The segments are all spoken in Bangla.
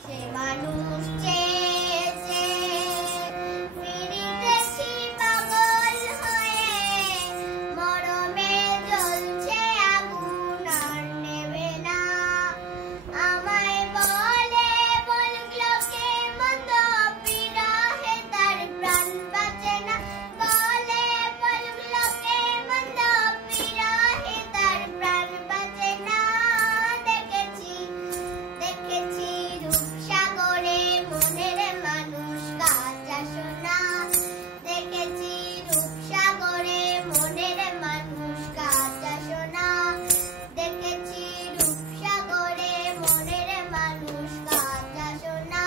সে মানুষ চেয়েছে ফিরিতেছি পাগল হয়ে, মরমে জ্বলছে আগুন আর নেবে না। আমায় বলে বলগুলোকে মন্দ বিরহে তার প্রাণ বাঁচে না। বলে বলগুলোকে মন্দ বিরহে তার প্রাণ বাঁচে না। দেখেছি দেখেছি রূপসাগরে মনের মানুষ কাঁচা সোনা। দেখেছি রূপসাগরে মনের মানুষ কাঁচা সোনা। দেখেছি রূপসাগরে মনের মানুষ কাঁচা সোনা।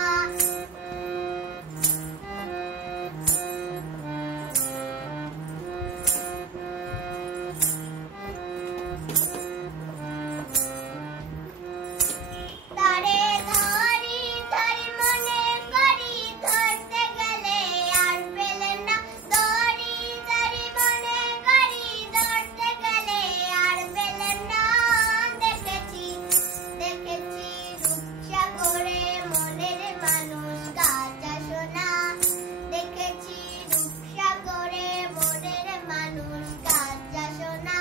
তারে ধরি ধরি মনে করি, ধরতে গেলে আর পেলে না। ধরি ধরি মনে করি, ধরতে গেলে আর পেলে না। দেখেছি দেখেছি রূপসাগরে মনের মানুষ কাঁচা সোনা। দেখেছি রূপসাগরে মনের মানুষ কাঁচা সোনা।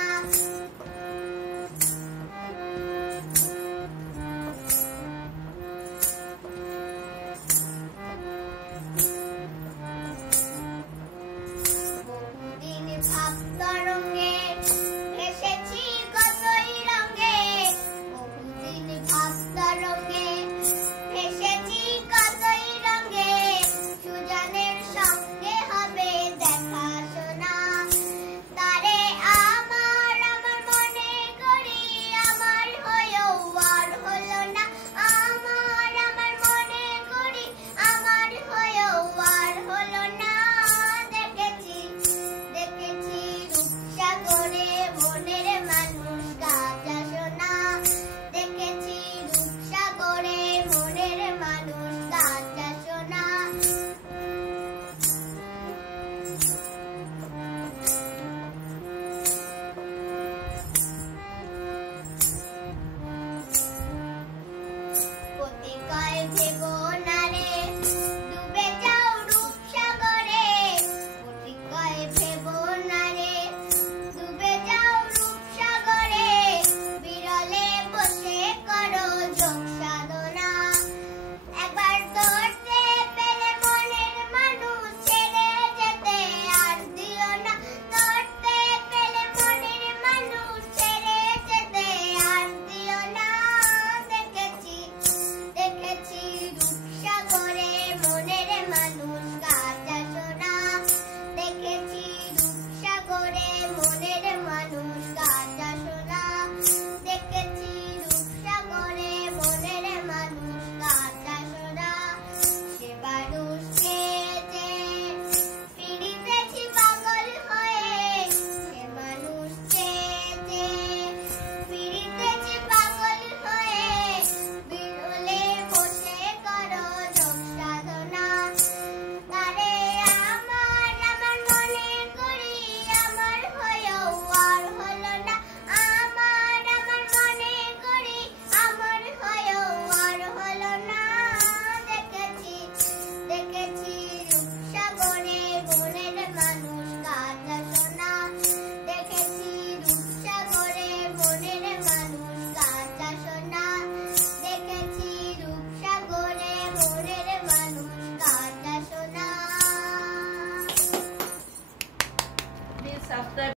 বহুদিন ভাব তরঙ্গে ভেসেছি কতই রঙে। বহুদিন ভাব তরঙ্গে ভেসেছি কতই রঙে। সুজানের সঙ্গে হবে দেখা শোনা। তারে আমার আমার মনে করি, আমার হয়েও আর হলো না। আমার আমার মনে করি, আমার হয়েও আর হলো না। দেখেছি দেখেছি রূপসাগরে মনের মানুষ কাঁচা সোনা। দেখেছি রূপসাগরে মনের মানুষ কাঁচা সোনা। প্রতিকায় ভেবো না রে, ডুবে যাও রূপসাগরে। প্রতিকায় ভেবো না রে, ডুবে যাও রূপসাগরে। বিরলে বসে করো যোগ সাধনা। একবার ধরতে পেলে মনের মানুষ ছেড়ে যেতে আর দিও না। ধরতে পেলে মনের মানুষ ছেড়ে যেতে আর দিও না। দেখেছি দেখেছি রূপসাগরে মনের মানুষ কাঁচা সোনা। দেখেছি রূপসাগরে মনের মানুষ কাঁচা সোনা। দেখেছি রূপসাগরে মনের মানুষ কাঁচা সোনা। সে মানুষ চেয়েছে ফিরিতেছি পাগল হয়ে। সে মানুষ চেয়েছে ফিরিতেছি পাগল হয়ে। বিরলে বসে করো যোগ সাধনা। তারে আমার আমার মনে করি, আমার হয়েও আর হলো না। আমার আমার মনে করি, আমার হয়েও আর হলো না। দেখেছি দেখেছি রূপসাগরে মনের মানুষ কাঁচা সোনা। দেখেছি রূপসাগরে মনের মানুষ কাঁচা সোনা। দেখেছি রূপসাগরে মনের মানুষ কাঁচা সোনা। Please subscribe.